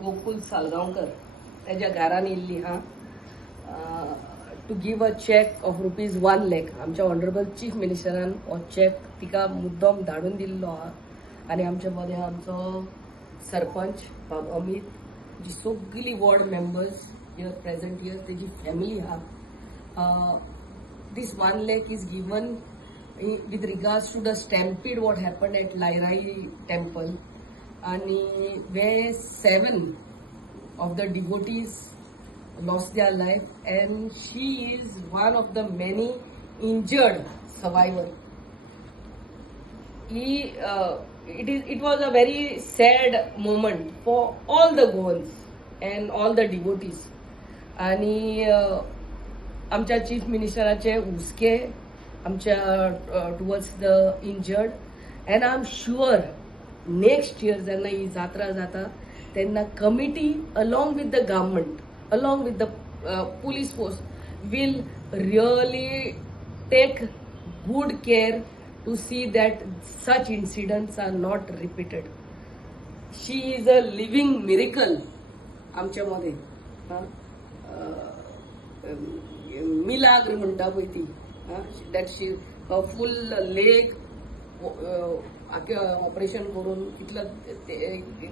गोकुल सालगांवकर त्याच्या घरान येयल्ली हा to give a cheque of ₹1 lakh आमच्या ऑनरेबल चीफ मिनिस्टरान हो चेक तिका मुद्दम धाडून दिल्लो हा आणि आमच्या मध्ये आमचो सरपंच बाब अमित जी सगळी ward members here present here तेजी फॅमिली हा this 1 lakh is given with regards to the stampede what happened at Lairai temple and where 7 of the devotees lost their life and she is one of the many injured survivor. It was a very sad moment for all the Goans and all the devotees आणि आमच्या chief मिनिस्टराचे हुस्के आमच्या towards the injured and I am sure next year जेन्ना ही जात्रा जाता तेन्ना committee along with the government along with the police force will really take good care to see that such incidents are not repeated. She is a living miracle आमच्यामध्ये मिलाग्र म्हणटा पळय ती that she full leg operation करून कितलं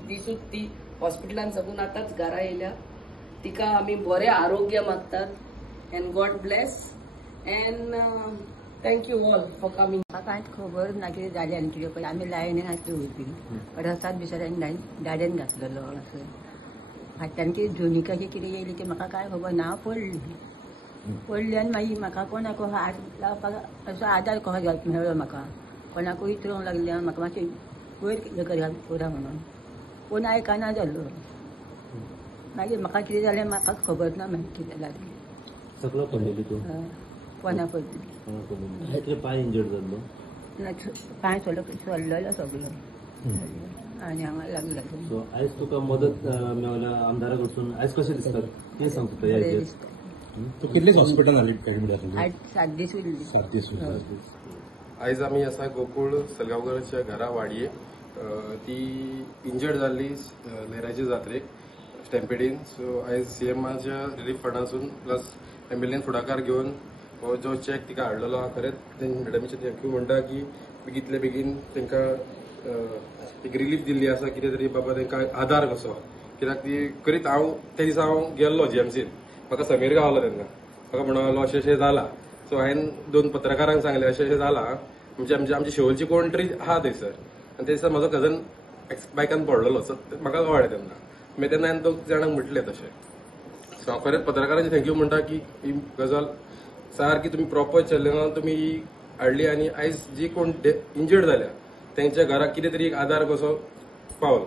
दिसूच ती हॉस्पिटलान साकून आतांच घरा येयल्या. तिका आमी बरे आरोग्य मागतात and God bless and thank you all for coming. म्हाका कांयच खबर ना कितें जालें आनी कितें पळय आमी लायनीन आसली उबी रस्ताद बिचाऱ्यान गाडयेन घातलेलो असो फाटल्यान कितें झुनी कशी कितें येयली ती म्हाका काय खबर ना. पडली आनी मागीर म्हाका कोणाक हात लावपाक असो आदार कसो मेळ्ळो म्हाका कोणाकूय इतरूंक लागले म्हाका मातशें वयर करा म्हणून कोण आयकना जालो. मागीर म्हाका कितें जालें म्हाका खबर ना मागीर कितें लागलें. सगळो पडलेली तूं कोणा पडली पांय इंजर्ड जाल्लो पांय सोडलेलो सगळो आनी हांगा लागलो. आयज तुका मदत मेवल्या आमदारा कडसून आयज कशें दिसता कितें सांगता? तू कितलेच हॉस्पिटल एडमिट 7 दीस उरली. 7 दीस आयज आमी आसा गोकुळ सलगांवकराच्या घरा वाडये ती इंजर्ड जाल्ली लैराचे जात्रेक स्टॅम्पेडीन. सो आयज सीएमाच्या रिलीफ फंडासून प्लस एम्ब्युलन्स फुडाकार घेवन हो जो चॅक तिका हाडलेलो हा खरेंच मॅडमीचे थँक्यू म्हणटा की बेगितले बेगीन तांकां एक रिलीफ दिल्ली आसा कितें तरी बाबा तांकां आधार कसो कित्याक ती करीत हांव त्या दिसा हांव गेल्लो जीएमसीन म्हाका समीर गावलो तेन्ना म्हाका म्हणलो अशें झाला. सो हांवें 2 पत्रकारांक सांगलें अशें झाला आमची शेवलची कोण तरी आहा थंयसर आनी त्या दिसा म्हाजो कजन बायकान पडलेलो सो म्हाका कळ्ळें तेन्ना मागीर तेन्ना हांवें 2 जाणांक म्हटलें तशें. सो हांव खरेंच पत्रकारांचे थँक्यू म्हणटा की ही गजाल सारकी तुमी प्रॉपर चल्लें तुमी हाडली आनी आयज जी कोण इंजर्ड जाल्या तेंच्या घराक कितें तरी एक आधार कसो पावलो.